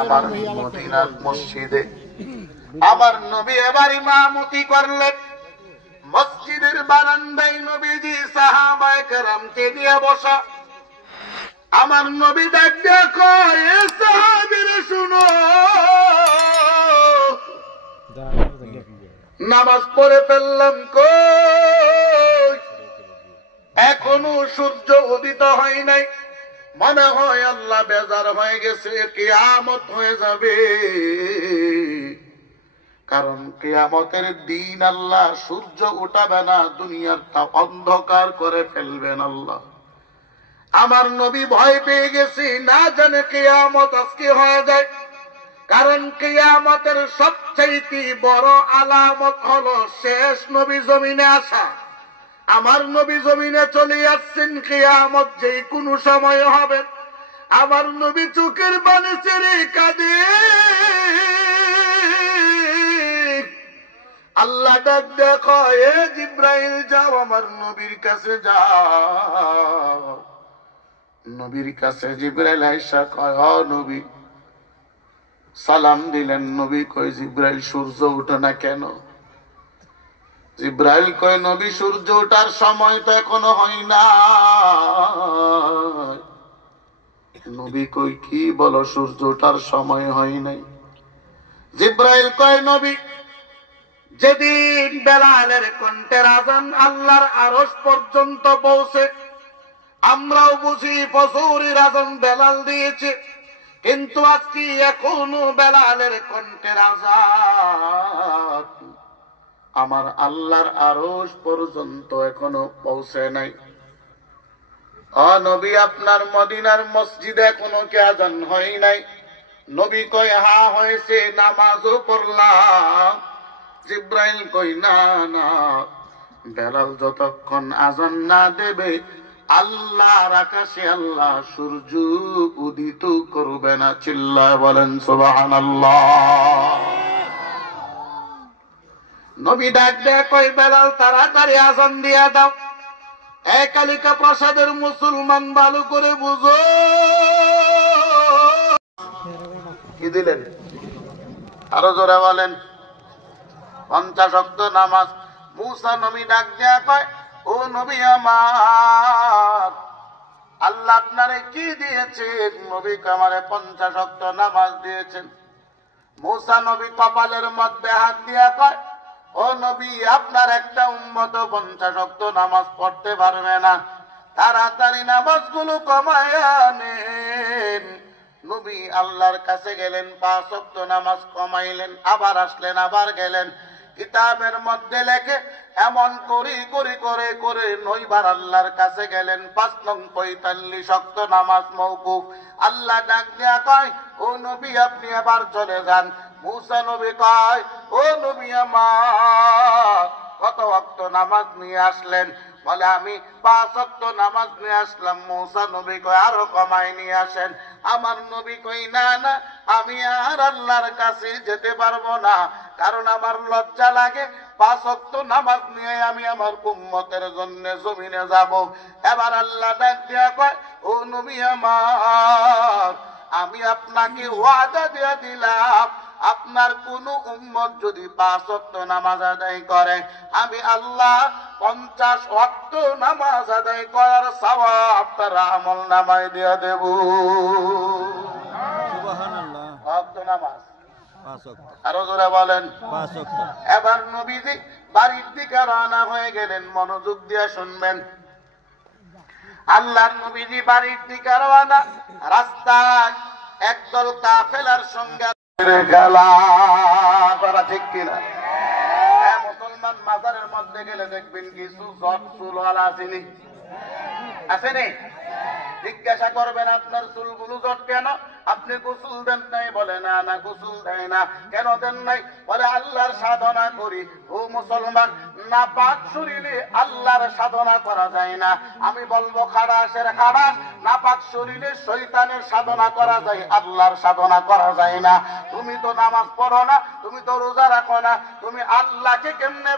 আমার মদিনার মসজিদে আমার নবী এবার ইমামতি করলেন। মসজিদের বারান্দায় নবীজি সাহাবায়ে কেরামকে নিয়ে বসা। আমার নবী ডাক দেখো, এ সাহাবীরা শুনো, নামাজ পড়ে ফেললাম, কই এখনো সূর্য উদিত হয় নাই, মনে হয় আল্লাহ বেজার হয়ে গেছে, কিয়ামত হয়ে যাবে। কারণ কিয়ামতের দিন আল্লাহ সূর্য উঠাবে না, দুনিয়াটা অন্ধকার করে ফেলবেন আল্লাহ। আমার নবী ভয় পেয়ে গেছি, না জানে কিয়ামত আজকে হয়ে যায়। কারণ কিয়ামতের সবচেয়ে বড় আলামত হলো শেষ নবী জমিনে আসা। আমার নবী জমিনে চলে আসছেন, কিয়ামত যেই কোনো সময় হবে। আমার নবী চোখের পানি ছেড়ে কাঁদে। আল্লাহ ডাক দেখো, এ জিব্রাইল যাও আমার নবীর কাছে যাও। নবীর কাছে জিব্রাইল আইসা কয়, ও নবী, সালাম দিলেন। নবী কয়, জিব্রাইল সূর্য ওঠে না কেন? জিব্রাইল কয়, নবী সূর্য ওঠার সময় তো এখনো হয় না। নবী কই, কি বলো, সূর্য ওঠার সময় হয় নাই? জিব্রাইল কয়, নবী যেদিন বেলালের কণ্ঠের আযান আল্লাহর আরশ পর্যন্ত পৌঁছে, আমরাও বুঝি ফজরের আযান বেলাল দিয়েছে, কিন্তু আজকে এখনো বেলালের কণ্ঠের আযান আমার আল্লাহর আরশ পর্যন্ত এখনো পৌঁছে নাই। ও নবী, আপনার মদিনার মসজিদে এখনো কি আযান হয় নাই? নবী কয়, হ্যাঁ হয়েছে, নামাজও পড়লাম। জিব্রাইল কই, না না, বেলাল যতক্ষণ আযান না দেবে আল্লাহর আকাশে আল্লাহ সূর্য উদিত করবে না। চিল্লায় বলেন সুবহানাল্লাহ। নবী ডাক দেয়, কই বেলাল তাড়াতাড়ি আযান দিয়া দাও। এ কালিকা প্রসাদের মুসলমান ভালো করে বুঝো। কি দিলেন? আরো জোরে বলেন। 50 ওয়াক্ত নামাজ। মুসা নবী ডাক দেয়া কয়, ও নবী আমার, আল্লাহ আপনারে কি দিয়েছেন? নবী কয়, আমারে 50 ওয়াক্ত নামাজ দিয়েছেন। মুসা নবী কপালের মধ্যে হাত দিয়া কয়, ও নবী, আপনার একটা উম্মত 50 ওয়াক্ত নামাজ পড়তে পারবে না, তাড়াতাড়ি নামাজগুলো কমায়া নেন। নবী আল্লাহর কাছে গেলেন, 5 ওয়াক্ত নামাজ কমাইলেন, আবার আসলেন, আবার গেলেন। কিতাবের মধ্যে লেখে এমন করে করে করে করে 9 বার আল্লাহর কাছে গেলেন। 5 নং 45 ওয়াক্ত নামাজ মওকুফ। আল্লাহ ডাক দিয়া কয়, ও নবী, আপনি আবার চলে যান। মুসা নবী কয়, ও নবী আমার, কত ওয়াক্ত নামাজ নিয়ে আসলেন? বলে, আমি 5 ওয়াক্ত নামাজ নিয়ে আসলাম। মুসা নবী কয়, আরো কমাই নিয়ে আসেন। আমার নবী কই, না না, আমি আর আল্লাহর কাছে যেতে পারবো না, কারণ আমার লজ্জা লাগে। 5 ওয়াক্ত নামাজ নিয়ে আমি আমার উম্মতের জন্য জমিনে যাব। এবার আল্লাহ ডাক দিয়া কয়, ও নবী আমার, আমি আপনাকে ওয়াদা দিয়ে দিলাম, আপনার কোন উম্মত যদি 5 ওয়াক্ত নামাজ আদায় করে, আমি আল্লাহ 50 ওয়াক্ত নামাজ আদায় করার সওয়াব তার আমল নামায় দিয়ে দেব। সুবহানাল্লাহ। ওয়াক্ত নামাজ 5 ওয়াক্ত। আরো জোরে বলেন। 5 ওয়াক্ত। এবার নবীজি বাড়ির দিকে রওনা হয়ে গেলেন। মনোযোগ দিয়ে শুনবেন। আল্লাহর নবীজি বাড়ির দিকে রওনা। রাস্তায় একদল কাফেলার সঙ্গে খেলা করা, ঠিক কিনা? মুসলমান মাজারের মধ্যে গেলে দেখবেন কিছু জট চুলওয়ালা আসেনি, আসেনি? জিজ্ঞাসা করবেন, আপনার চুলগুলো জট কেন? আপনি গোসল দেন নাই? বলে, না না, গোসল দেয় না। কেন দেন নাই? বলে, আল্লাহর সাধনা করি। ও মুসলমান, না পাক শরীরে আল্লাহর সাধনা করা যায় না। আমি বলবো, খাড়াসের খাড়াস, না পাক শরীরে শয়তানের সাধনা করা যায়, আল্লাহর সাধনা করা যায় না। তুমি তো নামাজ পড়ো না, তুমি তো রোজা রাখো না, তুমি আল্লাহকে কেমনে